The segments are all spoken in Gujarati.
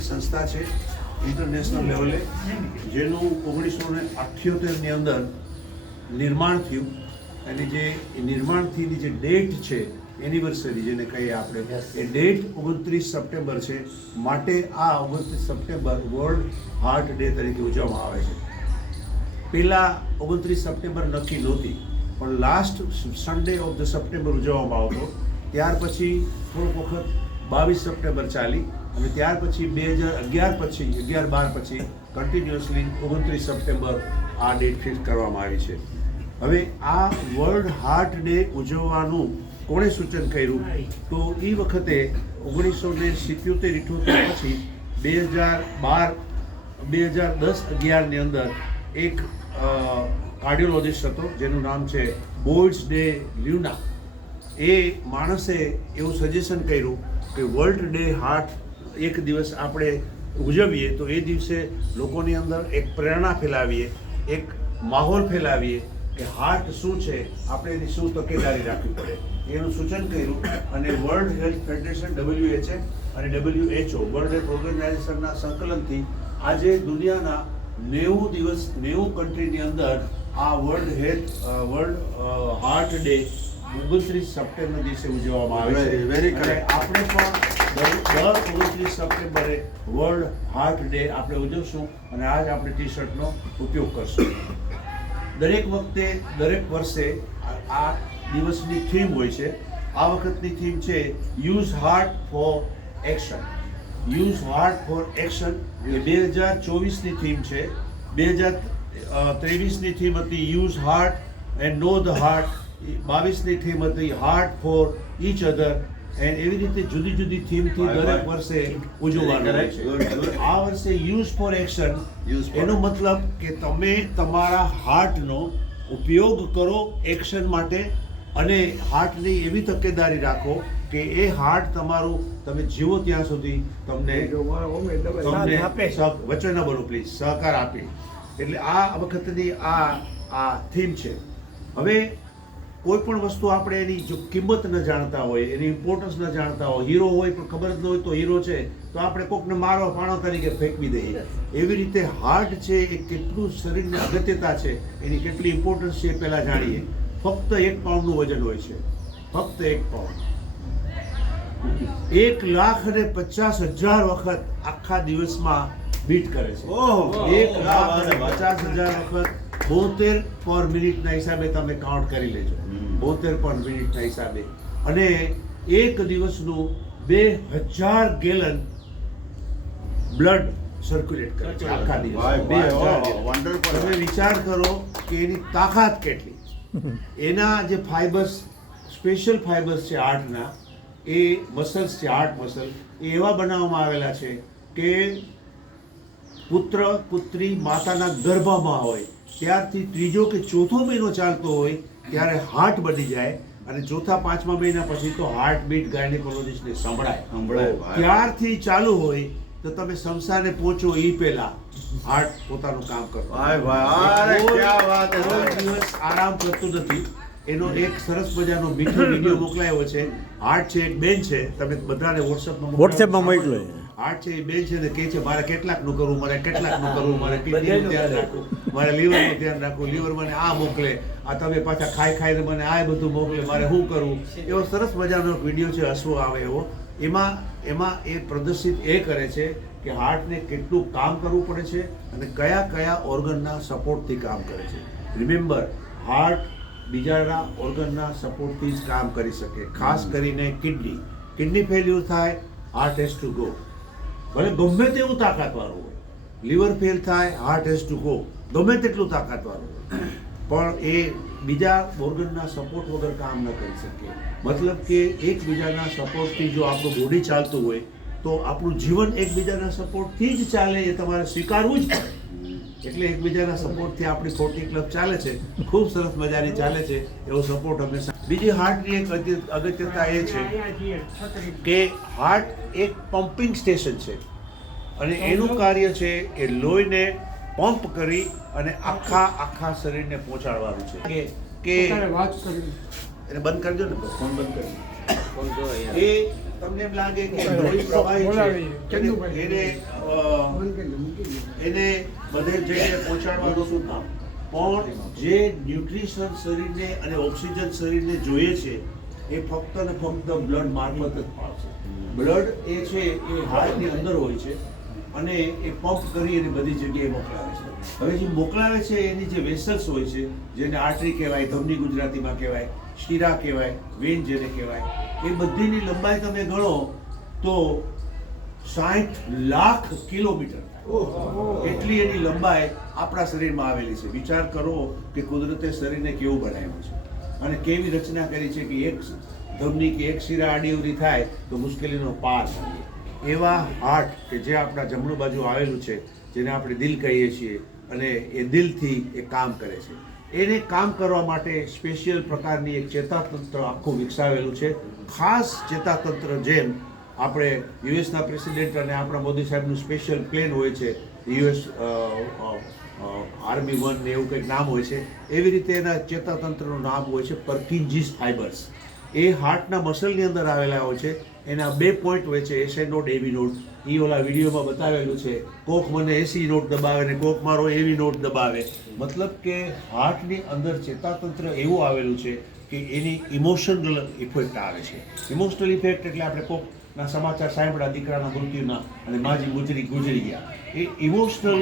એક સંસ્થા છે ઇન્ટરનેશનલ લેવલે, જેનું 1978ની અંદર નિર્માણ થયું. અને જે નિર્માણથીની જે ડેટ છે, એનિવર્સરી જેને કહીએ આપણે, એ ડેટ 29 સપ્ટેમ્બર છે. માટે આ 29 સપ્ટેમ્બર વર્લ્ડ હાર્ટ ડે તરીકે ઉજવવામાં આવે છે. પહેલાં 29 સપ્ટેમ્બર નક્કી નહોતી, પણ last Sunday of the September ઉજવવામાં આવતો. ત્યાર પછી થોડોક વખત 22 સપ્ટેમ્બર ચાલી, અને ત્યાર પછી 2011 પછી 11-12 પછી કન્ટિન્યુઅસલી 29 સપ્ટેમ્બર આ ડેટ ફિક્સ કરવામાં આવી છે. હવે આ વર્લ્ડ હાર્ટ ડે ઉજવવાનું કોણે સૂચન કર્યું? તો એ વખતે 1977-78 પછી 2010-11ની અંદર એક કાર્ડિયોલોજિસ્ટ હતો જેનું નામ છે બોયડ્સ ડે લ્યુના. એ માણસે એવું સજેશન કર્યું કે વર્લ્ડ ડે હાર્ટ એક દિવસ આપણે ઉજવીએ તો એ દિવસે લોકોની અંદર એક પ્રેરણા ફેલાવીએ, એક માહોલ ફેલાવીએ કે હાર્ટ શું છે, આપણે એની શું તકેદારી રાખવી પડે, એનું સૂચન કર્યું. અને વર્લ્ડ હેલ્થ ફેડરેશન WHO અને WHO વર્લ્ડ હેલ્થ ઓર્ગેનાઇઝેશનના સંકલનથી આજે દુનિયાના 90 કન્ટ્રીની અંદર આ વર્લ્ડ હાર્ટ ડે 29 સપ્ટેમ્બર દિવસે ઉજવવામાં આવે છે. અને આપણે પણ દર 29 સપ્ટેમ્બરે વર્લ્ડ હાર્ટ ડે આપણે ઉજવશું, અને આજ આપણે ટી-શર્ટનો ઉપયોગ કરશું. દરેક વર્ષે આ દિવસની થીમ હોય છે. આ વખતની થીમ છે use heart for action. Use heart for action એ 2024ની થીમ છે. 2023ની થીમ હતી use heart and know the heart. 22ની થીમ હતી heart for each other. And એવી રીતે જુદી જુદી થીમથી દરેક વર્ષે ઉજવવાનું હોય છે. આ વર્ષે યુઝ ફોર એક્શન, એનો મતલબ કે તમે તમારા હાર્ટનો ઉપયોગ કરો એક્શન માટે, અને હાર્ટની એવી તકેદારી રાખો કે એ હાર્ટ તમારું તમે જીવો ત્યાં સુધી તમને વચન ન બોલો પ્લીઝ, સહકાર આપે. એટલે આ વખતની આ થીમ છે. હવે કોઈ પણ વસ્તુ આપણે એની જો કિંમત ન જાણતા હોય, એની ઇમ્પોર્ટન્સ ન જાણતા હોય, હીરો હોય પણ ખબર જ ન હોય તો હીરો છે તો આપણે કોકને મારો પાણો તરીકે ફેંકવી દઈએ. એવી રીતે હાર્ટ છે એ કેટલું શરીરને અગત્યતા છે, એની કેટલી ઇમ્પોર્ટન્સ છે એ પહેલાં જાણીએ. ફક્ત 1 પાઉન્ડનું વજન હોય છે, ફક્ત 1 પાઉન્ડ. 1,50,000 વખત આખા દિવસમાં બીટ કરે છે. 1,50,000 વખત 72 પર મિનિટના હિસાબે તમે કાઉન્ટ કરી લેજો. 72 પર મિનિટના હિસાબે. અને એક દિવસનું 2000 ગેલન બ્લડ સર્ક્યુલેટ કરે છે આખા દિવસ. 2000 ગેલન. તમે વિચાર કરો કે એની તાકાત કેટલી. એના જે ફાઈબર્સ, સ્પેશિયલ ફાઈબર્સ છે હાર્ટના, એ મસલ્સ છે, હાર્ટ મસલ, એ એવા બનાવવામાં આવેલા છે કે પુત્રી માતાના ગર્ભમાં હોય ત્યારથી 3જો કે 4થો મહિનો ચાલતો હોય ત્યારે હાર્ટ બની જાય, અને 4-5મા મહિના પછી તો હાર્ટ બીટ ગાયનેકોલોજીસ્ટને સંભળાય. ત્યારથી ચાલુ હોય તો તમે સંસારને પહોંચો એ પહેલા હાર્ટ પોતાનું કામ કરતો. દિવસ આરામ કરતું નથી. એનો એક સરસ મજાનો મીઠો વિડીયો મોકલાયો છે. હાર્ટ છે, એક બેન છે, તમે બધાને વોટ્સએપમાં મોકલો. હાર્ટ છે એ બેન છે ને કહે છે મારે કેટલાકનું કરવું, મારે કેટલાકનું કરવું, મારે કિડનીનું ધ્યાન રાખવું, મારે લીવરનું ધ્યાન રાખવું, લીવર મને આ મોકલે, આ તમે પાછા ખાઈને મને આ બધું મોકલે, મારે શું કરવું. એવો સરસ મજાનો વિડીયો છે, હસવો આવે એવો. એમાં એ પ્રદર્શિત એ કરે છે કે હાર્ટને કેટલું કામ કરવું પડે છે અને કયા કયા ઓર્ગનના સપોર્ટથી કામ કરે છે. રિમેમ્બર, હાર્ટ બીજાના ઓર્ગનના સપોર્ટથી જ કામ કરી શકે. ખાસ કરીને કિડની ફેલ્યુર થાય, હાર્ટ હેઝ ટુ ગો. ભલે ગમે તેવું તાકાતવાળું હોય, લીવર ફેલ થાય, હાર્ટ હેઝ ટુ ગો, ગમે તેટલું તાકાતવાળું હોય, પણ એ બીજા ઓર્ગનના સપોર્ટ વગર કામ ન કરી શકે. મતલબ કે એકબીજાના સપોર્ટથી જો આપણું બોડી ચાલતું હોય તો આપણું જીવન એકબીજાના સપોર્ટથી જ ચાલે, એ તમારે સ્વીકારવું જ પડે. એટલે એકબીજાના સપોર્ટથી આપણી 40 ક્લબ ચાલે છે, ખૂબ સરસ મજાની ચાલે છે. એવો સપોર્ટ હંમેશા. બીજી હાર્ટની એક અગત્યતા એ છે કે હાર્ટ એક પમ્પિંગ સ્ટેશન છે, અને એનું કાર્ય છે એ લોહીને પંપ કરી અને આખા શરીરને પહોંચાડવાનું છે. કે એને બંધ કરજો ને, ફોન બંધ કરી. એ તમને એમ લાગે કે લોહી પ્રવાહી છે એને બધે જગ્યાએ પહોંચાડવાનું શું કામ? પણ જે ન્યુટ્રિશન શરીરને અને ઓક્સિજન શરીરને જોઈએ છે એ ફક્ત ને ફક્ત બ્લડ મારફત જ પાડશે. બ્લડ એ છે એ હાર્ટની અંદર હોય છે અને એ પંપ કરી અને બધી જગ્યાએ મોકલાવે છે. હવે જે મોકલાવે છે એની જે વેસલ્સ હોય છે, જેને આર્ટરી કહેવાય, ધમની ગુજરાતીમાં કહેવાય, શીરા કહેવાય, વેન જેને કહેવાય, એ બધીની લંબાઈ તમે ગણો તો 60 લાખ કિલોમીટર એટલી એની લંબાઈ આપણા શરીરમાં આવેલી છે. વિચાર કરો કે કુદરતે શરીરને કેવું બનાવ્યું છે અને કેવી રચના કરી છે કે એક ધમની કે એક શીરા આડીઅવળી થાય તો મુશ્કેલીનો પાર થાય. એવા હાર્ટ કે જે આપણા જમણું બાજુ આવેલું છે, જેને આપણે દિલ કહીએ છીએ, અને એ દિલથી એ કામ કરે છે. એને કામ કરવા માટે સ્પેશિયલ પ્રકારની એક ચેતાતંત્ર આખું વિકસાવેલું છે. ખાસ ચેતાતંત્ર જેમ આપણે યુએસના પ્રેસિડેન્ટ અને આપણા મોદી સાહેબનું સ્પેશિયલ પ્લેન હોય છે, યુએસ આર્મી 1 ને એવું કંઈક નામ હોય છે, એવી રીતે એના ચેતાતંત્રનું નામ હોય છે પર્કિન્જીસ ફાઇબર્સ. એ હાર્ટના મસલની અંદર આવેલા હોય છે. એના 2 પોઈન્ટ હોય છે, એસએ નોડ, એવી નોડ. એ ઓલા વિડીયોમાં બતાવેલું છે, કોક મને એસી નોટ દબાવે ને કોક મારો એવી નોટ દબાવે. મતલબ કે હાર્ટની અંદર ચેતાતંત્ર એવું આવેલું છે કે એની ઇમોશનલ ઇફેક્ટ આવે છે. ઇમોશનલ ઇફેક્ટ એટલે આપણે કોકના સમાચાર સાંભળ્યા દીકરાના મૃત્યુના અને માજી ગુજરી ગયા, એ ઇમોશનલ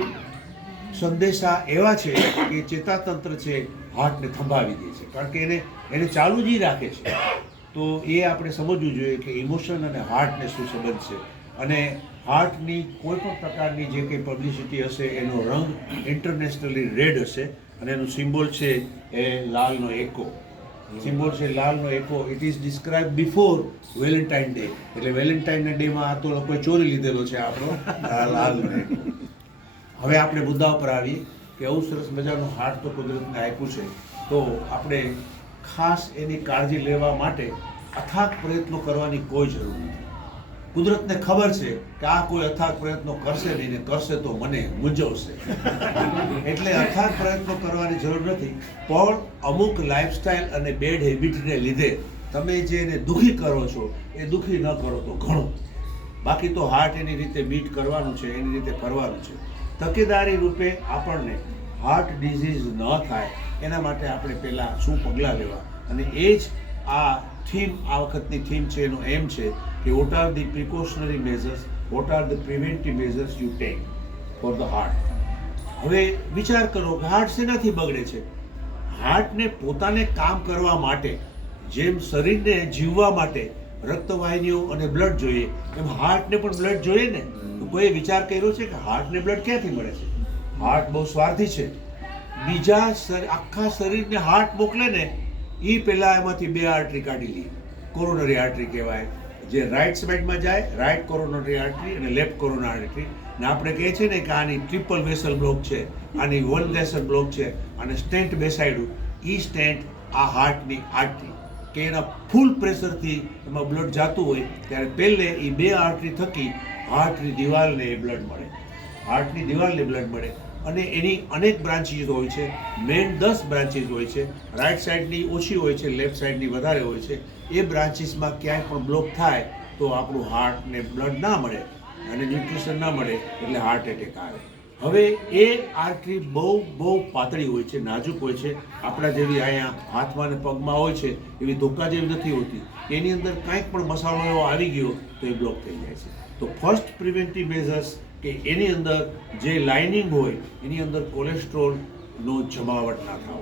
સંદેશા એવા છે કે ચેતાતંત્ર છે હાર્ટને થંભાવી દે છે, કારણ કે એને ચાલુ જ રાખે છે. તો એ આપણે સમજવું જોઈએ કે ઇમોશન અને હાર્ટને શું સંબંધ છે. અને હાર્ટની કોઈ પણ પ્રકારની જે કંઈ પબ્લિસિટી હશે એનો રંગ ઇન્ટરનેશનલી રેડ હશે અને એનું સિમ્બોલ છે એ લાલનો એકો. સિમ્બોલ છે લાલનો એકો. It is describe before Valentine day. એટલે વેલેન્ટાઇનના ડેમાં આ તો લોકોએ ચોરી લીધેલો છે આપણો લાલનો એકો. હવે આપણે મુદ્દા ઉપર આવીએ કે આવું સરસ મજાનું હાર્ટ તો કુદરતને આપ્યું છે, તો આપણે ખાસ એની કાળજી લેવા માટે અથાગ પ્રયત્નો કરવાની કોઈ જરૂર નથી. કુદરતને ખબર છે કે આ કોઈ અથાગ પ્રયત્નો કરશે નહીં, ને કરશે તો મને મૂંઝવશે. એટલે અથાગ પ્રયત્નો કરવાની જરૂર નથી. પણ અમુક લાઈફસ્ટાઈલ અને બેડ હેબિટને લીધે તમે જે એને દુઃખી કરો છો એ દુઃખી ન કરો તો ઘણું. બાકી તો હાર્ટ એની રીતે બીટ કરવાનું છે, એની રીતે ફરવાનું છે. તકેદારી રૂપે આપણને હાર્ટ ડિઝીઝ ન થાય એના માટે આપણે પહેલાં શું પગલાં લેવા, અને એ જ આ થીમ, આ વખતની થીમ છે, એનો એમ છે કે what are the precautionary measures, what are the preventive measures you take for the heart. હવે વિચાર કરો કે હાર્ટ શેનાથી બગડે છે? હાર્ટને પોતાને કામ કરવા માટે, જેમ શરીરને જીવવા માટે રક્તવાહિનીઓ અને બ્લડ જોઈએ, એમ હાર્ટને પણ બ્લડ જોઈએ ને. તો કોઈ વિચાર કર્યો છે કે હાર્ટને બ્લડ ક્યાંથી મળે છે? હાર્ટ બહુ સ્વાર્થી છે. બીજા આખા શરીરને હાર્ટ મોકલે ને એ પહેલાં એમાંથી 2 આર્ટરી કાઢી લે. કોરોનરી આર્ટરી કહેવાય, જે રાઈટ સાઈડમાં જાય, રાઈટ કોરોનરી આર્ટરી અને લેફ્ટ કોરોનરી આર્ટરી. ને આપણે કહે છે ને કે આની ટ્રિપલ વેસલ બ્લોક છે, આની 1 વેસલ બ્લોક છે, અને સ્ટેન્ટ બેસાડ્યું. એ સ્ટેન્ટ આ હાર્ટની આર્ટરી કે એના ફૂલ પ્રેશરથી એમાં બ્લડ જાતું હોય ત્યારે પહેલે એ 2 આર્ટરી થકી હાર્ટની દિવાલને એ બ્લડ મળે, હાર્ટની દિવાલને બ્લડ મળે. અને એની અનેક બ્રાન્ચીસ હોય છે. મેઇન 10 બ્રાન્ચીસ હોય છે. રાઈટ સાઈડની ઓછી હોય છે, લેફ્ટ સાઈડની વધારે હોય છે. એ બ્રાન્ચીસમાં ક્યાંય પણ બ્લોક થાય તો આપણું હાર્ટને બ્લડ ના મળે અને ન્યુટ્રિશન ના મળે એટલે હાર્ટ એટેક આવે. હવે એ આર્ટરી બહુ પાતળી હોય છે, નાજુક હોય છે. આપણા જેવી અહીંયા હાથમાં અને પગમાં હોય છે એવી ધોકા જેવી નથી હોતી. એની અંદર કાંઈક પણ મસાલો એવો આવી ગયો તો એ બ્લોક થઈ જાય છે. તો ફર્સ્ટ પ્રિવેન્ટિવ મેઝર્સ કે એની અંદર જે લાઇનિંગ હોય એની અંદર કોલેસ્ટ્રોલનો જમાવટ ના થવો.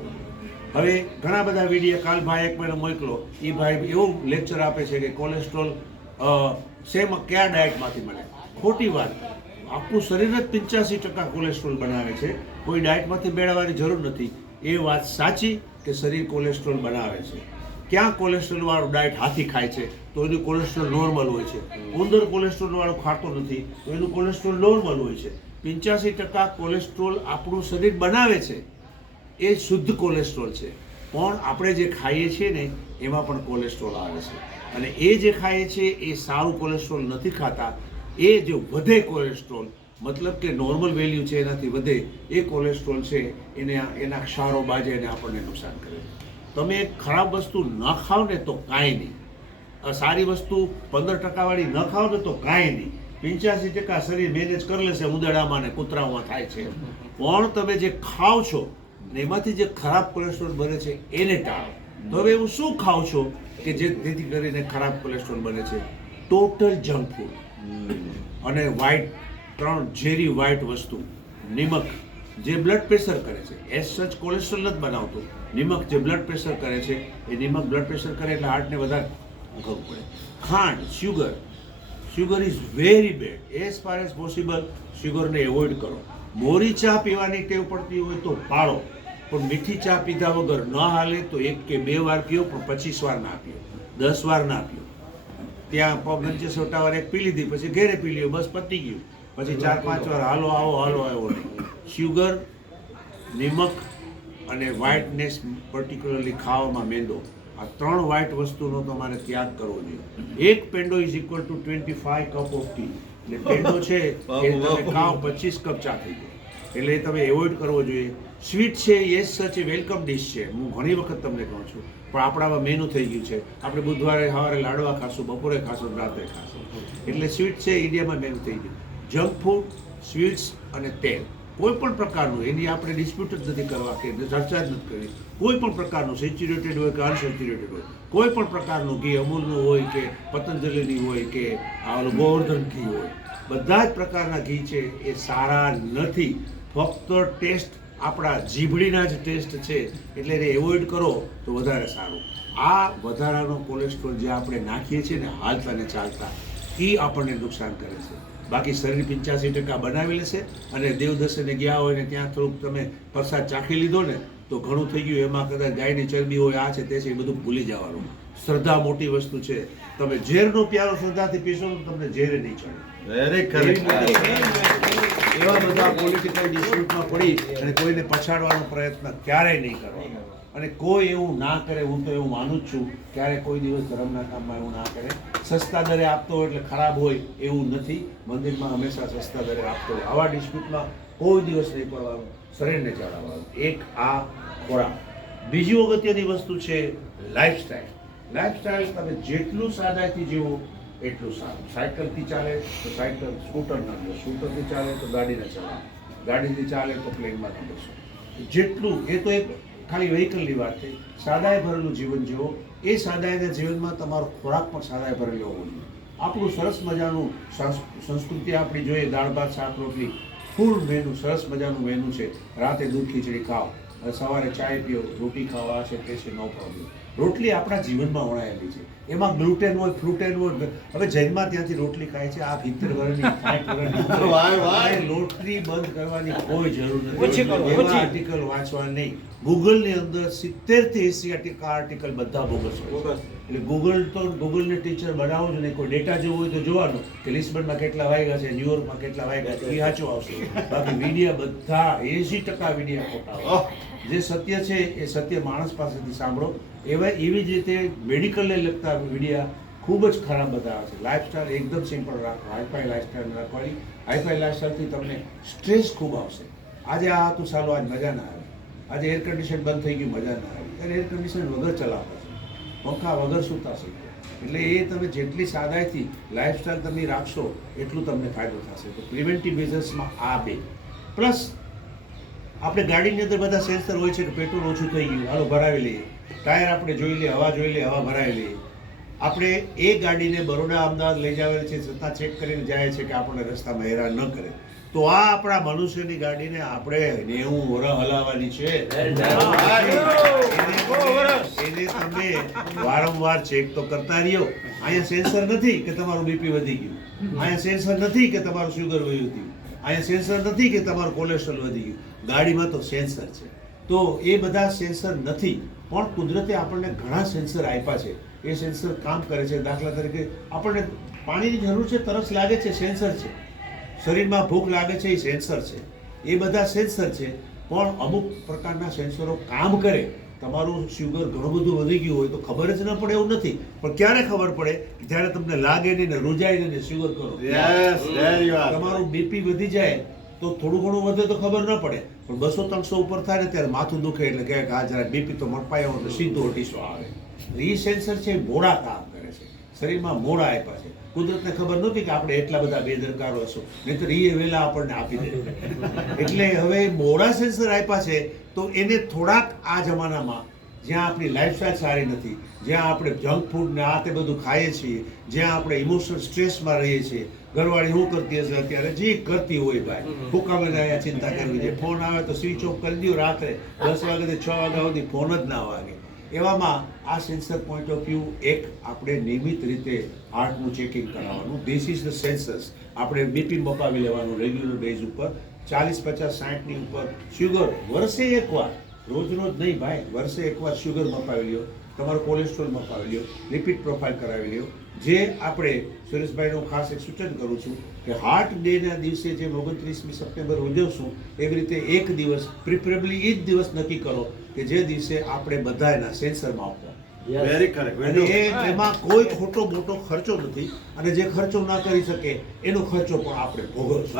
હવે ઘણા બધા વિડીયો, કાલ ભાઈ એક મને મોકલો, એ ભાઈ એવો લેક્ચર આપે છે કે કોલેસ્ટ્રોલ કયા ડાયટમાંથી મળે. ખોટી વાત. આપણું શરીર જ 85% કોલેસ્ટ્રોલ બનાવે છે, કોઈ ડાયટમાંથી મેળવવાની જરૂર નથી. એ વાત સાચી કે શરીર કોલેસ્ટ્રોલ બનાવે છે. ક્યાં કોલેસ્ટ્રોલવાળું ડાયટ હાથી ખાય છે તો એનું કોલેસ્ટ્રોલ નોર્મલ હોય છે. ઉંદર કોલેસ્ટ્રોલવાળું ખાતો નથી તો એનું કોલેસ્ટ્રોલ નોર્મલ હોય છે. 85% કોલેસ્ટ્રોલ આપણું શરીર બનાવે છે, એ શુદ્ધ કોલેસ્ટ્રોલ છે. પણ આપણે જે ખાઈએ છીએ ને એમાં પણ કોલેસ્ટ્રોલ આવે છે, અને એ જે ખાઈએ છીએ એ સારું કોલેસ્ટ્રોલ નથી ખાતા. એ જે વધે કોલેસ્ટ્રોલ, મતલબ કે નોર્મલ વેલ્યુ છે એનાથી વધે, એ કોલેસ્ટ્રોલ છે એના ક્ષારો બાજે એને આપણને નુકસાન કરે. તમે ખરાબ વસ્તુ ન ખાવ ને તો કાંઈ નહીં. સારી વસ્તુ 15% વાળી ન ખાવ ને તો કાંઈ નહીં, 85% શરીર મેનેજ કરી લેશે ઉંદરડામાં ને કૂતરાઓમાં થાય છે. પણ તમે જે ખાવ છો ને એમાંથી જે ખરાબ કોલેસ્ટ્રોલ બને છે એને ટાળો. તો હવે એવું શું ખાવ છો કે જેથી કરીને ખરાબ કોલેસ્ટ્રોલ બને છે? ટોટલ જંક ફૂડ અને વ્હાઇટ, 3 ઝેરી વ્હાઇટ વસ્તુ. નિમક જે બ્લડ પ્રેશર કરે છે, એઝ સચ કોલેસ્ટ્રોલ નથી બનાવતું. નિમક જે બ્લડ પ્રેશર કરે છે એ નિમક બ્લડ પ્રેશર કરે એટલે હાર્ટને વધારે ખબર પડે. ખાંડ, sugar is very bad. As far as possible શુગરને એવોઇડ કરો. મોરી ચા પીવાની ટેવ પડતી હોય તો પાડો, પણ મીઠી ચા પીધા વગર ન હાલે તો 1 કે 2 વાર પીઓ, પણ 25 વાર ના પીઓ, 10 વાર ના પીઓ. ત્યાં પગ નીચે સોટાવાર એક પી લીધી પછી ઘેરે પી લ્યો, બસ પતી ગયું. પછી 4-5 વાર હાલો આવો નહીં. શુગર, નિમક અને વ્હાઇટનેસ, પર્ટિક્યુલરલી ખાવામાં મેંદો, આ 3 વ્હાઇટ વસ્તુનો તમારે ત્યાગ કરવો જોઈએ. એક પેંડો is equal to 25 cup of tea. એટલે પેંડો છે એ તમે ખાઓ 25 કપ ચા થઈ જાય. એટલે એ તમે એવોઇડ કરવો જોઈએ. સ્વીટ છે એ સચ એ વેલકમ ડિશ છે, હું ઘણી વખત તમને કહું છું, પણ આપણામાં મેનુ થઈ ગયું છે. આપણે બુધવારે સવારે લાડવા ખાશું, બપોરે ખાશું, રાત્રે ખાશું. એટલે સ્વીટ છે ઇન્ડિયામાં મેનુ થઈ ગયું. જંક ફૂડ, સ્વીટ્સ અને તેલ કોઈ પણ પ્રકારનું, એની આપણે ડિસ્પ્યુટ જ નથી કરવા કે ચર્ચા જ નથી કરવી. કોઈ પણ પ્રકારનું, સેચ્યુરેટેડ હોય કે અનસેચ્યુરેટેડ હોય, કોઈ પણ પ્રકારનું ઘી, અમૂલનું હોય કે પતંજલિની હોય કે ગોવર્ધન ઘી હોય, બધા જ પ્રકારના ઘી છે એ સારા નથી. ફક્ત ટેસ્ટ આપણા જીભડીના જ ટેસ્ટ છે, એટલે એને એવોઇડ કરો તો વધારે સારું. આ વધારાનો કોલેસ્ટ્રોલ જે આપણે નાખીએ છીએ ને હાલતા ને ચાલતા, એ આપણને નુકસાન કરે છે. બાકી શરીર 85% બનાવી લેશે. અને દેવદર્શને ગયા હોય ને ત્યાં થોડુંક તમે પ્રસાદ ચાખી લીધો ને તો ઘણું થઈ ગયું. એમાં કદાચ ગાયની ચરબી હોય, આ છે તે છે, એ બધું ભૂલી જવાનું. શ્રદ્ધા મોટી વસ્તુ છે. તમે ઝેરનો પ્યારો શ્રદ્ધાથી પીશો તો તમને ઝેરે નહીં ચડે. એવા બધા પોલિટિકલ ડિસ્પ્યુટમાં પડી અને કોઈને પછાડવાનો પ્રયત્ન ક્યારેય નહીં કરવાનો. અને કોઈ એવું ના કરે, હું તો એવું માનું જ છું, ક્યારે કોઈ દિવસ ધર્મના કામમાં એવું ના કરે. સસ્તા દરે આપતો હોય એટલે ખરાબ હોય એવું નથી. મંદિરમાં હંમેશા સસ્તા દરે આપતો હોય. આવા ડિસ્પ્યુટમાં કોઈ દિવસ નહીં પડવાનું, શરીરને ચડાવવાનું. એક આ ખોરાક. બીજી અગત્યની વસ્તુ છે લાઈફસ્ટાઈલ. લાઈફસ્ટાઈલ તમે જેટલું સાદાઈથી જીવો એટલું સારું. સાયકલથી ચાલે તો સાયકલ, સ્કૂટર ના લો, સ્કૂટરથી ચાલે તો ગાડીને ચલાવો, ગાડીથી ચાલે તો પ્લેનમાં ન બેસો. જેટલું, એ તો એક ખાલી વ્હીકલની વાત થઈ. સાદાઈ ભરેલું જીવન જીવો. એ સાદાઈના જીવનમાં તમારો ખોરાક પણ સાદાઈ ભરેલો હોવો જોઈએ. આપણું સરસ મજાનું સંસ્કૃતિ આપણી જોઈએ, દાળ ભાત શાક રોટલી, ફૂલ મેનુ, સરસ મજાનું મેનુ છે. રાતે દૂધ ખીચડી ખાઓ, સવારે ચાય પીઓ, રોટી ખાવા છે તે છે, નો પ્રોબ્લેમ. રોટલી આપણા જીવનમાં વણાયેલી છે. એમાં ગ્લુટેન હોય, ફ્રુટેન હોય. હવે જૈનમાં ત્યાંથી રોટલી ખાય છે. આ 70 વર્ષની 60 વર્ષની રોટલી બંધ કરવાની કોઈ જરૂર નથી. એવા આર્ટિકલ વાંચવા નહીં. ગૂગલની અંદર 70 થી 80% આર્ટિકલ બધા બોગસ હોય. એટલે ગૂગલને ટીચર બનાવો જ નહીં. કોઈ ડેટા જોવો હોય તો જોવાનું કે લિસ્બનમાં કેટલા વાગ્યા છે, ન્યુયોર્કમાં કેટલા વાગ્યા છે, એ સાચું આવશે. બાકી વિડીયા બધા 80% વિડીયા ખોટા હોય. જે સત્ય છે એ સત્ય માણસ પાસેથી સાંભળો. એવી જ રીતે મેડિકલને લગતા વિડીયા ખૂબ જ ખરાબ બધા આવે છે. લાઈફસ્ટાઈલ એકદમ સિમ્પલ રાખો, હાઈફાઈ લાઈફસ્ટાઈલ રાખવાની. હાઈફાઈ લાઈફસ્ટાઈલથી તમને સ્ટ્રેસ ખૂબ આવશે. આજે આ હતું સાલું, આજ મજા ના આવે. આજે એર કન્ડિશન બંધ થઈ ગયું, મજા ના આવી. ત્યારે એર કન્ડિશન વગર ચલાવતા છે, પંખા વગર સૂતા છે. એટલે એ તમે જેટલી સાદાઈથી લાઈફસ્ટાઈલ તમે રાખશો એટલું તમને ફાયદો થશે. તો પ્રિવેન્ટિવ મેજર્સમાં આ બે પ્લસ આપણે ગાડીની અંદર બધા સેન્સર હોય છે કે પેટ્રોલ ઓછું થઈ ગયું, હાલો ભરાવી લઈએ. ટાયર આપણે જોઈ લઈએ, હવા જોઈ લઈએ, હવા ભરાવી લઈએ. આપણે એ ગાડીને બરોડા અમદાવાદ લઈ જાવે છે છતાં ચેક કરીને જાય છે કે આપણને રસ્તામાં હેરાન ન કરે. તો આ આપણા મનુષ્યની ગાડીને આપણે 90 વર્ષ હલાવવાની છે. એને તમે વારંવાર ચેક તો કરતા રહ્યો. અહીંયા સેન્સર નથી કે તમારું બીપી વધી ગયું, અહીંયા સેન્સર નથી કે તમારું શુગર વધી ગયું, અહીંયા સેન્સર નથી કે તમારું કોલેસ્ટ્રોલ વધી ગયું. ગાડીમાં તો સેન્સર છે. તો એ બધા સેન્સર નથી, પણ કુદરતે આપણને ઘણા સેન્સર આપ્યા છે. એ સેન્સર કામ કરે છે. દાખલા તરીકે આપણને પાણીની જરૂર છે, તરસ લાગે છે, સેન્સર છે. શરીરમાં ભૂખ લાગે છે, એ સેન્સર છે. એ બધા સેન્સર છે. પણ અમુક પ્રકારના સેન્સરો કામ કરે. તમારું શુગર ઘણું બધું વધી ગયું હોય તો ખબર જ ન પડે એવું નથી, પણ ક્યારે ખબર પડે જ્યારે તમને લાગે નહીં ને રૂજાય ને શુગર કરો. તમારું બીપી વધી જાય તો થોડું ઘણું વધે તો ખબર ન પડે, પણ 200-300 ઉપર થાય ને ત્યારે માથું દુખે એટલે કહે કે આ જરા બીપી તો મટપાયો એટલે સીધો અટીસો આવે. એ સેન્સર છે મોડા કામ કરે છે. શરીરમાં મોડા આપ્યા છે. કુદરતને ખબર નહોતી કે આપણે એટલા બધા બેદરકારો હશો, નહીંતર એ વહેલા આપણને આપી દે. એટલે હવે મોડા સેન્સર આપ્યા છે તો એને થોડાક આ જમાનામાં જ્યાં આપણી લાઈફસ્ટાઈલ સારી નથી, જ્યાં આપણે જંક ફૂડ ને આ તે બધું ખાઈએ છીએ, જ્યાં આપણે ઇમોશનલ સ્ટ્રેસમાં રહીએ છીએ, ઘરવાળી શું કરતી હશે અત્યારે, જે કરતી હોય ભાઈ, હુકામે અહીંયા ચિંતા કરવી છે, ફોન આવે તો સ્વિચ ઓફ કરી દો, રાત્રે 10 વાગ્યાથી 6 વાગ્યા સુધી ફોન જ ના વાગે. એવામાં આ સેન્સર પોઈન્ટ ઓફ વ્યૂ એક આપણે નિયમિત રીતે હાર્ટનું ચેકિંગ કરાવવાનું. This is the sensors. આપણે બીપી મપાવી લેવાનું રેગ્યુલર બેઝ ઉપર, 40, 50, 60ની ઉપર. શુગર વર્ષે એકવાર, રોજ રોજ નહીં ભાઈ, વર્ષે એકવાર શુગર મપાવી લ્યો, તમારો કોલેસ્ટ્રોલ મપાવી લ્યો, લિપિડ પ્રોફાઇલ કરાવી લ્યો. જે આપણે સુરેશભાઈનું ખાસ એક સૂચન કરું છું કે હાર્ટ ડેના દિવસે જેમ 29મી સપ્ટેમ્બર ઉજવશું એવી રીતે એક દિવસ, પ્રિફરેબલી એ જ દિવસ નક્કી કરો કે જે દિવસે આપણે બધા એના સેન્સરમાં આપવા. Very correct. અને એમાં કોઈ ખોટો મોટો ખર્ચો નથી, અને જે ખર્ચો ના કરી શકે એનો ખર્ચો પણ આપણે ભોગવશું.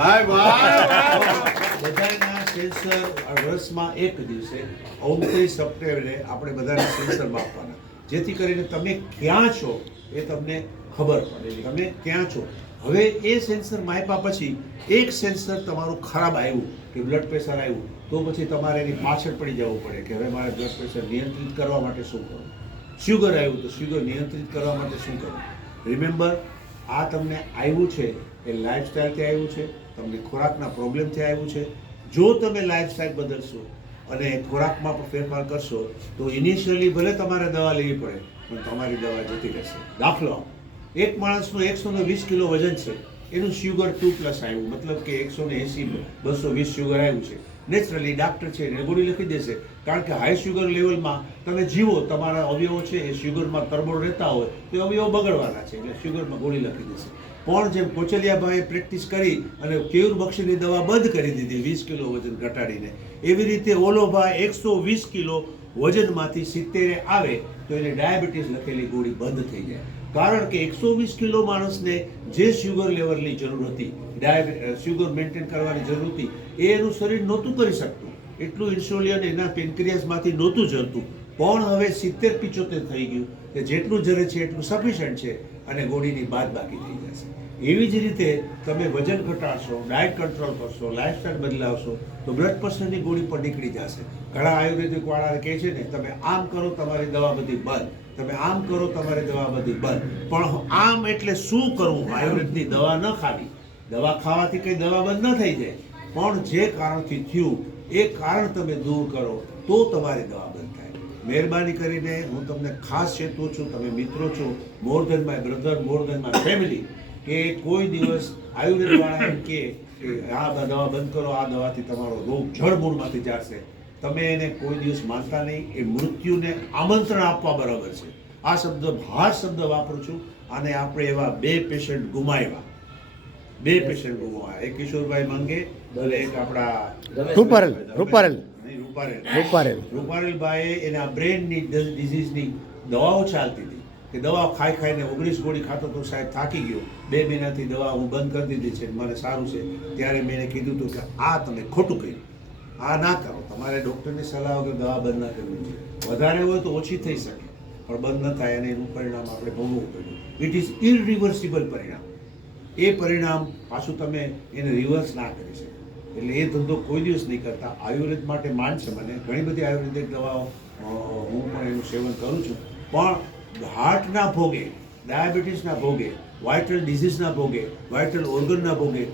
બધાના સેન્સર વર્ષમાં એક દિવસે 29 સપ્ટેમ્બરે આપણે બધાના સેન્સરમાં આપવાના, જેથી કરીને તમે ક્યાં છો એ તમને ખબર પડે, તમે ક્યાં છો. હવે એ સેન્સર માપ્યા પછી એક સેન્સર તમારું ખરાબ આવ્યું કે બ્લડ પ્રેશર આવ્યું તો પછી તમારે એની પાછળ પડી જવું પડે કે હવે મારે બ્લડ પ્રેશર નિયંત્રિત કરવા માટે શું કરવું. શુગર આવ્યું તો શુગર નિયંત્રિત કરવા માટે શું કરવું. રિમેમ્બર, આ તમને આવ્યું છે એ લાઈફસ્ટાઈલથી આવ્યું છે, તમને ખોરાકના પ્રોબ્લેમથી આવ્યું છે. જો તમે લાઈફસ્ટાઈલ બદલશો અને ખોરાકમાં પણ ફેરફાર કરશો તો ઇનિશિયલી ભલે તમારે દવા લેવી પડે પણ તમારી દવા જતી રહેશે. દાખલો, એક માણસનું 120 કિલો વજન છે, એનું શુગર 2+ આવ્યું, મતલબ કે 180, 220 શુગર આવ્યું છે. નેચરલી ડાક્ટર છે એને ગોળી લખી દેશે, કારણ કે હાઈ શુગર લેવલમાં તમે જીવો, તમારા અવયવો છે એ શુગરમાં તરબોળ રહેતા હોય તો અવયવો બગડવાના છે, એટલે શુગરમાં ગોળી લખી દેશે. પણ જેમ કોચલિયાભાઈએ પ્રેક્ટિસ કરી અને કેયુર બક્ષીની દવા બંધ કરી દીધી 20 કિલો વજન ઘટાડીને, એવી રીતે ઓલોભાઈ 120 કિલો વજનમાંથી 70 આવે તો એને ડાયાબિટીસ લખેલી ગોળી બંધ થઈ જાય. કારણ કે 120 કિલો માણસને જે શુગર લેવલની જરૂર હતી, શુગર મેન્ટેન કરવાની જરૂર હતી, એ એનું શરીર નહોતું કરી શકતું, એટલું ઇન્સ્યુલિન એના પેન્ક્રિયાસમાંથી નહોતું જરતું. પણ હવે 70-75 થઈ ગયું કે જેટલું જરે છે એટલું સફિશિયન્ટ છે અને ગોળીની બાદ બાકી થઈ જશે. એવી જ રીતે તમે વજન ઘટાડશો, ડાયટ કંટ્રોલ કરશો, લાઈફસ્ટાઈલ બદલાવશો તો બ્લડ પ્રેશરની ગોળી પણ નીકળી જશે. ઘણા આયુર્વેદિક વાળા કહે છે ને, તમે આમ કરો તમારી દવા બધી બંધ, તમે આમ કરો તમારી દવા બધી બંધ. પણ આમ એટલે શું કરવું? આયુર્વેદની દવા ન ખાવી. દવા ખાવાથી કઈ દવા બંધ ન થઈ જાય, પણ જે કારણથી થયું એ કારણ તમે દૂર કરો તો તમારી દવા બંધ થાય. મહેરબાની કરીને હું તમને ખાસ ચેતવું છું, તમે મિત્રો છો, more than my brother, more than my family, કે કોઈ દિવસ આયુર્વેદ વાળા એમ કે આ દવા બંધ કરો, આ દવાથી તમારો રોગ જળમૂળમાંથી જશે, તમે એને કોઈ દિવસ માનતા નહીં. એ મૃત્યુને આમંત્રણ આપવા બરાબર છે. આ શબ્દ ભાર શબ્દ વાપરું છું. અને આપણે એવા 2 પેશન્ટ ગુમાવ્યા, 2 પેશન્ટ ગુમાવ્યા, એક કિશોરભાઈ મંગે અને એક આપણા રૂપારેલભાઈ. એના બ્રેનની ડિઝીઝની દવાઓ ચાલતી હતી કે દવા ખાઈ ખાઈને 19 ગોળી ખાતો તો સાહેબ થાકી ગયો, 2 મહિનાથી દવા હું બંધ કરી દીધી છે, મને સારું છે. ત્યારે મેં એને કીધું હતું કે આ તમે ખોટું કર્યું, આ ના કરો, તમારે ડૉક્ટરની સલાહ વગર દવા બંધ ના કરવી જોઈએ. વધારે હોય તો ઓછી થઈ શકે પણ બંધ ન થાય અને એનું પરિણામ આપણે ભોગવવું પડ્યું. ઇટ ઇઝ ઇરરિવર્સિબલ પરિણામ. એ પરિણામ પાછું તમે એને રિવર્સ ના કરી શકો. એટલે એ ધંધો કોઈ દિવસ નહીં કરતા. આયુર્વેદ માટે માન છે મને, ઘણી બધી આયુર્વેદિક દવાઓ હું પણ એનું સેવન કરું છું, પણ હાર્ટના ભોગે, ડાયાબિટીસના ભોગે, વાઇટલ ડિઝીઝના ભોગે, વાઇટલ ઓર્ગનના ભોગે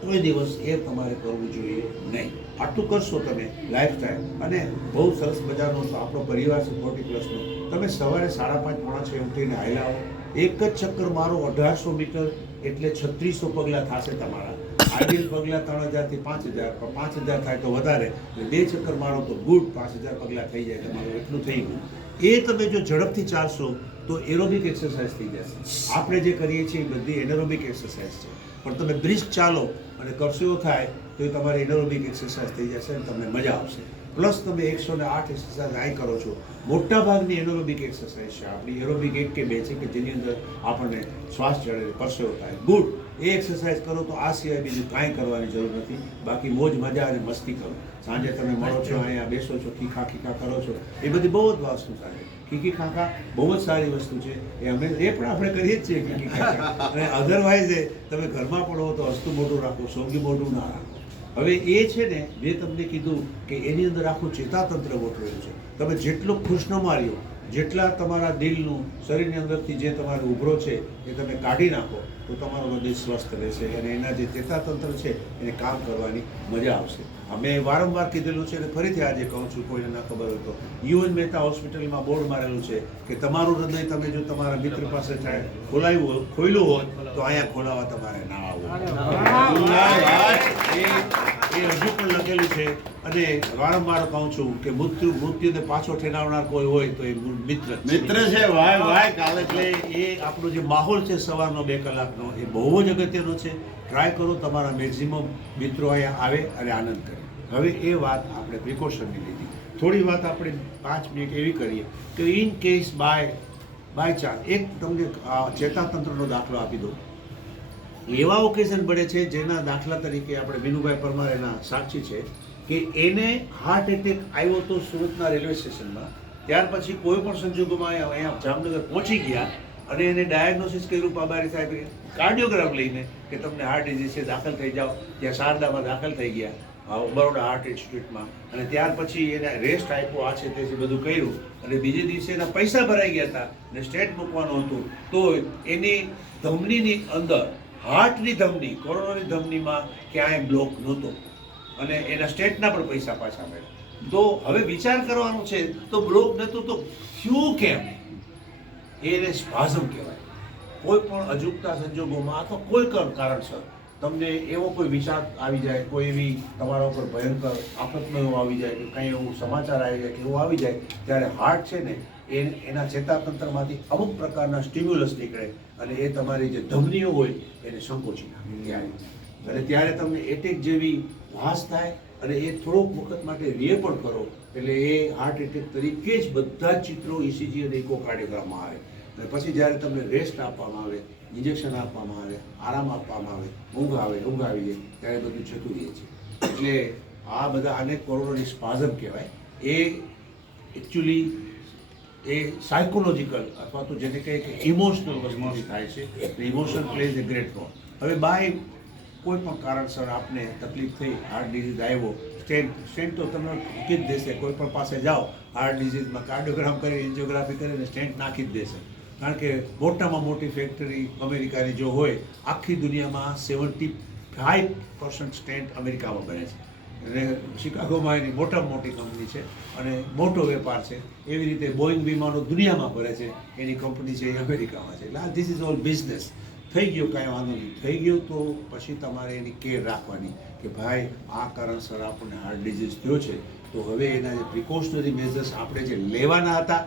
કોઈ દિવસ એ તમારે કરવું જોઈએ નહીં. આટલું કરશો તમે લાઈફસ્ટાઈલ, અને બહુ સરસ મજાનો આપણો પરિવાર છે 40+નો, તમે સવારે 5:30, 5:45 ઉઠીને હાલ્યા આવો, એક જ ચક્કર મારો 1800 મીટર એટલે 3600 પગલાં થશે તમારા. આઈડિયલ પગલાં 3000 થી 5000, પણ 5000 થાય તો વધારે, એટલે 2 ચક્કર મારો તો ગુડ 5000 પગલાં થઈ જાય તમારું, એટલું થઈ ગયું. એ તમે જો ઝડપથી ચાલશો તો એરોબિક એક્સરસાઇઝ થઈ જશે. આપણે જે કરીએ છીએ એ બધી એનરોબિક એક્સરસાઇઝ છે, પણ તમે બ્રિસ્ક ચાલો અને કરશો થાય તો એ તમારી એનરોબિક એક્સરસાઇઝ થઈ જશે અને તમને મજા આવશે. પ્લસ તમે 108 એક્સરસાઇઝ અહીં કરો છો. મોટા ભાગની એનરોબિક એક્સરસાઇઝ છે આપણી. એરોબિક 1 કે 2 છે કે જેની અંદર આપણને શ્વાસ ચડે, પરસેવો થાય, ગુડ. એ એક્સરસાઇઝ કરો તો આ સિવાય બીજું કાંઈ કરવાની જરૂર નથી. બાકી મોજ મજા અને મસ્તી કરો. સાંજે તમે મળો છો, અહીંયા બેસો છો, ખીખા ખીખા કરો છો, એ બધી બહુ જ વસ્તુ સારી. ખીખી ખાખા બહુ જ સારી વસ્તુ છે. એ પણ આપણે કરીએ જ છીએ ખીખી ખાખા. અને અધરવાઇઝ તમે ઘરમાં પણ હો તો હસતું મોઢું રાખો, સોંગી મોઢું ના રાખો. હવે એ છે ને, મેં તમને કીધું કે એની અંદર આખું ચેતાતંત્ર ગોઠવેલું છે. તમે જેટલું ખુશનુમા રહ્યો, જેટલા તમારા દિલનું, શરીરની અંદરથી જે તમારો ઉભરો છે એ તમે કાઢી નાખો તો તમારું હૃદય સ્વસ્થ રહેશે અને એના જે ચેતાતંત્ર છે એને કામ કરવાની મજા આવશે. અમે વારંવાર કીધેલું છે અને ફરીથી આજે કહું છું, કોઈને ના ખબર હોય તો, યુએન મહેતા હોસ્પિટલમાં બોર્ડ મારેલું છે કે તમારું હૃદય તમે જો તમારા મિત્ર પાસે ખોલ્યું હોય તો અહીંયા ખોલાવા તમારે ના આવવું. એ હજુ પણ લખેલું છે. અને વારંવાર કહું છું કે મૃત્યુને પાછો ઠેલાવનાર કોઈ હોય તો એ મિત્ર છે. વાય વાય કાલે. એટલે એ આપણો જે માહોલ છે સવારનો 2 કલાકનો, એ બહુ જ અગત્યનો છે. ટ્રાય કરો તમારા મેક્સિમમ મિત્રો અહીંયા આવે અને આનંદ કરે. હવે એ વાત આપણે પ્રિકોશનની લીધી. થોડી વાત આપણે 5 મિનિટ એવી કરીએ કે ઇન કેસ બાય ચાન્સ એક તમને ચેતાતંત્રનો દાખલો આપી દો. એવા ઓકેઝન બને છે જેના દાખલા તરીકે આપણે વિનુભાઈ પરમાર એના સાક્ષી છે કે એને હાર્ટ એટેક આવ્યો તો સુરતના રેલવે સ્ટેશનમાં. ત્યાર પછી કોઈ પણ સંજોગોમાં અહીંયા જામનગર પહોંચી ગયા અને એને ડાયગ્નોસિસ કર્યું પાબારી સાહેબ કાર્ડિયોગ્રાફ લઈને કે તમને હાર્ટ ડિઝીઝ છે, દાખલ થઈ જાઓ. ત્યાં શારદામાં દાખલ થઈ ગયા, બરોડા હાર્ટ ઇન્સ્ટિટ્યૂટમાં. અને ત્યાર પછી એને રેસ્ટ આપ્યો, આ છે તે બધું કર્યું અને બીજે દિવસે એના પૈસા ભરાઈ ગયા હતા અને સ્ટેટ મૂકવાનું હતું તો એની ધમનીની અંદર, હાર્ટની ધમની, કોરોનાની ધમનીમાં ક્યાંય બ્લોક નહોતો અને એના સ્ટેટના પણ પૈસા પાછા મળ્યા. તો હવે વિચાર કરવાનો છે, તો બ્લોક નહોતું તો શું કેમ? એને સ્પાઝમ કહેવાય. કોઈ પણ અજુગતા સંજોગોમાં અથવા કોઈ કારણસર તમને એવો કોઈ વિચાર આવી જાય, કોઈ એવી તમારા ઉપર ભયંકર આફતનો એવો આવી જાય કે કંઈ એવું સમાચાર આવી જાય કે એવું આવી જાય, ત્યારે હાર્ટ છે ને એના ચેતાતંત્રમાંથી અમુક પ્રકારના સ્ટિમ્યુલસ નીકળે અને એ તમારી જે ધમનીઓ હોય એને સંકોચી નાખે. અને ત્યારે તમને એટેક જેવી ભાસ થાય અને એ થોડોક વખત માટે રે પણ કરો એટલે એ હાર્ટ એટેક તરીકે જ બધા જ ચિત્રો ઇસીજી અને ઇકોકાર્ડિયોગ્રામમાં આવે. અને પછી જ્યારે તમને રેસ્ટ આપવામાં આવે, ઇન્જેક્શન આપવામાં આવે, આરામ આપવામાં આવે, ઊંઘ આવી જાય, ત્યારે બધું જતું રહે છે. એટલે આ બધા આને કોરોનાની સ્પાઝમ કહેવાય. એ એકચ્યુઅલી એ સાયકોલોજીકલ અથવા તો જેને કહીએ કે ઇમોશનલ વસ્તુથી થાય છે. ઇમોશન પ્લેઝ એ ગ્રેટ રોલ. હવે બાય કોઈ પણ કારણસર આપને તકલીફ થઈ, હાર્ટ ડિઝીઝ આવ્યો, સ્ટેન્ટ તો તમને મૂકી જ દેશે. કોઈ પણ પાસે જાઓ હાર્ટ ડિઝીઝમાં કાર્ડિયોગ્રામ કરી, એન્જિયોગ્રાફી કરીને સ્ટેન્ટ નાખી જ દેશે. કારણ કે મોટામાં મોટી ફેક્ટરી અમેરિકાની જો હોય, આખી દુનિયામાં 75% સ્ટેન્ટ અમેરિકામાં બને છે અને શિકાગોમાં એની મોટામાં મોટી કંપની છે અને મોટો વેપાર છે. એવી રીતે બોઈંગ વિમાનો દુનિયામાં ભરે છે, એની કંપની છે એ અમેરિકામાં છે. એટલે ધીસ ઇઝ ઓલ બિઝનેસ. થઈ ગયો કાંઈ વાંધો નહીં, થઈ ગયું તો પછી તમારે એની કેર રાખવાની કે ભાઈ આ કારણસર આપણને હાર્ટ ડિઝીઝ થયો છે તો હવે એના જે પ્રિકોશનરી મેઝર્સ આપણે જે લેવાના હતા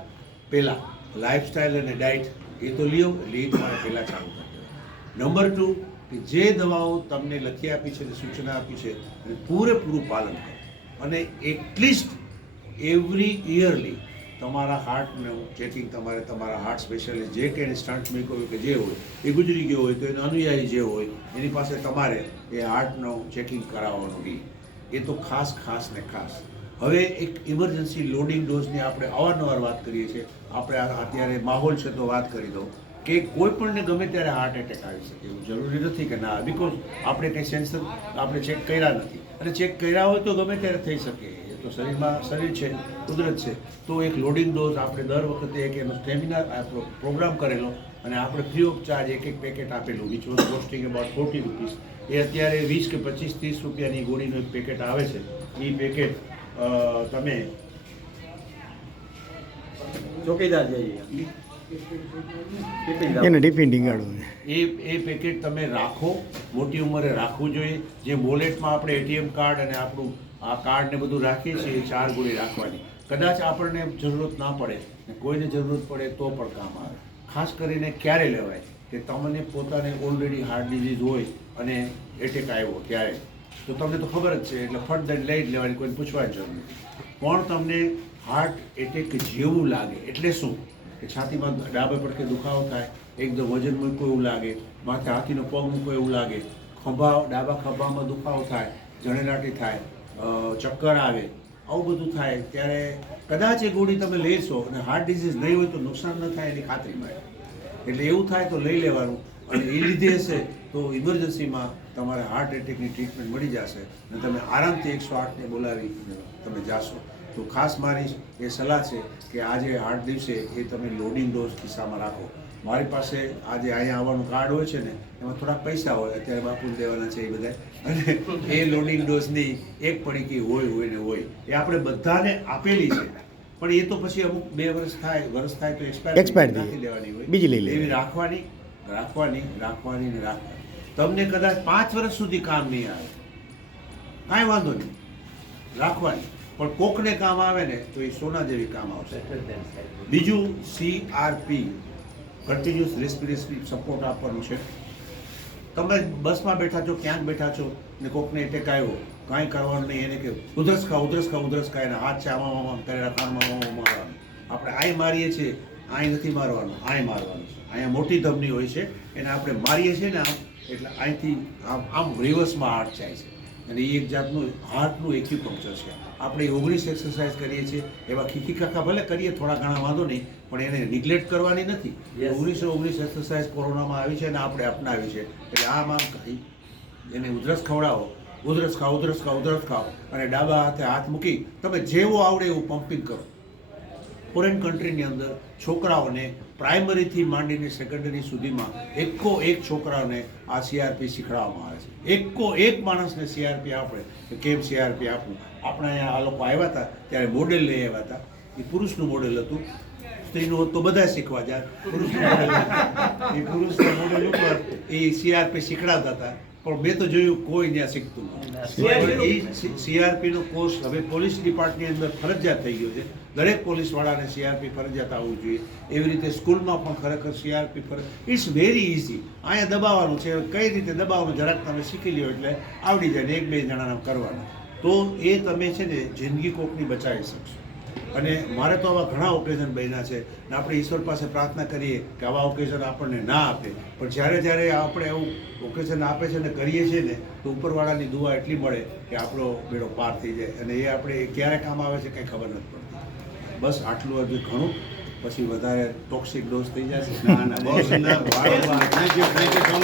પહેલાં, લાઈફસ્ટાઈલ અને ડાયટ એ તો લ્યો, એટલે એ તમારે પહેલાં ચાલુ કરી દેવાનું. નંબર 2 કે જે દવાઓ તમને લખી આપી છે અને સૂચના આપી છે અને પૂરેપૂરું પાલન કરો. અને એટલીસ્ટ એવરી યરલી તમારા હાર્ટનું ચેકિંગ તમારે તમારા હાર્ટ સ્પેશિયાલિસ્ટ જે કે એને સ્ટન્ટ મૂક્યો હોય કે જે હોય એ ગુજરી ગયો હોય તો એનો અનુયાયી જે હોય એની પાસે તમારે એ હાર્ટનું ચેકિંગ કરાવવાનું રહે. એ તો ખાસ ને ખાસ. હવે એક ઇમરજન્સી લોડિંગ ડોઝની આપણે અવારનવાર વાત કરીએ છીએ. આપણે અત્યારે માહોલ છે તો વાત કરી દઉં કે કોઈ પણને ગમે ત્યારે હાર્ટ એટેક આવી શકે એવું જરૂરી નથી કે ના, બિકોઝ આપણે કંઈ સેન્સર આપણે ચેક કર્યા નથી. અને ચેક કર્યા હોય તો ગમે ત્યારે થઈ શકે. તો શરીર છે, કુદરત છે. તો એક લોડિંગ ડોઝ આપણે દર વખતે એક એનો સ્ટેમિના પ્રોગ્રામ કરેલો અને આપણે ફ્રી ઓફ ચાર્જ એક પેકેટ આપેલું, which was costing about 40 rupees. એ અત્યારે 20 કે 25-30 રૂપિયાની ગોળીનું એક પેકેટ આવે છે. એ પેકેટ તમે ચોકીદાર જઈએ એને ટિફિન ટીંગાડવું એ પેકેટ તમે રાખો. મોટી ઉંમરે રાખવું જોઈએ. જે વોલેટમાં આપણે એટીએમ કાર્ડ અને આપણું આ કાર્ડ ને બધું રાખીએ છીએ, 4 ગોળી રાખવાની. કદાચ આપણને જરૂરત ના પડે, કોઈને જરૂરત પડે તો પણ કામ આવે. ખાસ કરીને ક્યારે લેવાય કે તમને પોતાને ઓલરેડી હાર્ટ ડિઝીઝ હોય અને એટેક આવ્યો ત્યારે તો તમને તો ખબર જ છે, એટલે ફટ દઈને લઈ જ લેવાની, કોઈને પૂછવાની જરૂર નથી. પણ તમને હાર્ટ એટેક જેવું લાગે એટલે શું કે છાતીમાં ડાબે પડખે દુખાવો થાય, એકદમ વજન મૂક્યું એવું લાગે, માથે હાથીનો પગ મૂકો એવું લાગે, ડાબા ખભામાં દુખાવો થાય, જણેલાટી થાય, ચક્કર આવે, આવું બધું થાય, ત્યારે કદાચ એ ગોળી તમે લેશો અને હાર્ટ ડિઝીઝ નહીં હોય તો નુકસાન ન થાય એની ખાતરી મળે. એટલે એવું થાય તો લઈ લેવાનું, અને એ લીધે હશે તો ઇમરજન્સીમાં તમારે હાર્ટ એટેકની ટ્રીટમેન્ટ મળી જશે અને તમે આરામથી 108ને બોલાવી તમે જાશો. તો ખાસ મારી એ સલાહ છે કે આજે હાર્ટ દિવસે એ તમે લોડિંગ ડોઝ ખિસ્સામાં રાખો. મારી પાસે આજે અહીંયા આવવાનું કાર્ડ હોય છે ને, એમાં થોડાક પૈસા હોય, અત્યારે બાપુને દેવાના છે એ બધા, અને એ લોડિંગ ડોઝની એક પડીકી હોય ને હોય, એ આપણે બધાને આપેલી છે. પણ એ તો પછી અમુક 2 વર્ષ થાય તો એક્સપાયર નાખી દેવાની હોય, બીજી લઈ લેવી. એવી રાખવાની. તમને કદાચ 5 વર્ષ સુધી કામ નહીં આવે, કાંઈ વાંધો નહીં, રાખવાની. પણ કોકને કામ આવે ને તો એ સોના જેવી કામ આવશે. બીજું CRP, કન્ટિન્યુઅસ રેસ્પિરેટરી સપોર્ટ આપવાનું છે. તમે બસમાં બેઠા છો, ક્યાંક બેઠા છો ને કોકને એટેક આવ્યો, કાંઈ કરવાનું નહીં, એને કે ઉધરસ ખા એને હાથ છે આમાં કરેલા કાનમાં મારવાનું. આપણે આઈ મારીએ છીએ, આઈ નથી મારવાનું, આઈ મારવાનું છે. અહીંયા મોટી ધમની હોય છે, એને આપણે મારીએ છીએ ને આમ, એટલે અહીંથી આમ રિવર્સમાં હાર્ટ જાય છે, અને એ એક જાતનું હાર્ટનું એક્યુપંક્ચર છે. આપણે 19 એક્સરસાઇઝ કરીએ છીએ, એવા ખીખી કાકા ભલે કરીએ થોડા ઘણા, વાંધો નહીં, પણ એને નિગ્લેક્ટ કરવાની નથી. 19 એક્સરસાઇઝ કોરોનામાં આવી છે અને આપણે અપનાવી છે. એટલે આમ એને ઉધરસ ખવડાવો, ઉધરસ ખાઓ, અને ડાબા હાથે હાથ મૂકી તમે જેવો આવડે એવું પમ્પિંગ કરો. ફોરેન કન્ટ્રીની અંદર છોકરાઓને પ્રાઇમરીથી માંડીને સેકન્ડરી સુધીમાં એક છોકરાઓને આ CRP શીખવાડવામાં આવે છે. એક માણસને CRP આપણે કેમ CRP આપવું. આપણે અહીંયા આ લોકો આવ્યા હતા ત્યારે મોડેલ લઈ આવ્યા હતા. એ પુરુષનું મોડેલ હતું, સ્ત્રીનું તો બધા શીખવા જાય. પુરુષના મોડેલ ઉપર એ CRP શીખડાતા હતા, પણ મેં તો જોયું કોઈ ત્યાં શીખતું નથી. CRP નો કોર્સ હવે પોલીસ ડિપાર્ટમેન્ટની અંદર ફરજિયાત થઈ ગયો છે. દરેક પોલીસવાળાને CRP ફરજિયાત આવવું જોઈએ. એવી રીતે સ્કૂલમાં પણ ખરેખર CRP ઇટ્સ વેરી ઇઝી. અહીંયા દબાવવાનું છે, કઈ રીતે દબાવવાનું જરાક તમે શીખી લ્યો એટલે આવડી જાય ને 1-2 જણાના કરવાના, તો એ તમે છે ને જિંદગી કોકની બચાવી શકશો. અને મારે તો આવા ઘણા ઓકેઝન બન્યા છે ને આપણે ઈશ્વર પાસે પ્રાર્થના કરીએ કે આવા ઓકેઝન આપણને ના આપે, પણ જ્યારે આપણે એવું ઓકેઝન આપે છે ને કરીએ છીએ ને તો ઉપરવાળાની દુઆ એટલી મળે કે આપણો બેડો પાર થઈ જાય, અને એ આપણે ક્યારે કામ આવે છે કંઈ ખબર નથી પડતી. બસ આટલું હજુ ઘણું, પછી વધારે ટોક્સિક ડોઝ થઈ જશે. ના બસ થેન્ક યુ સો મચ.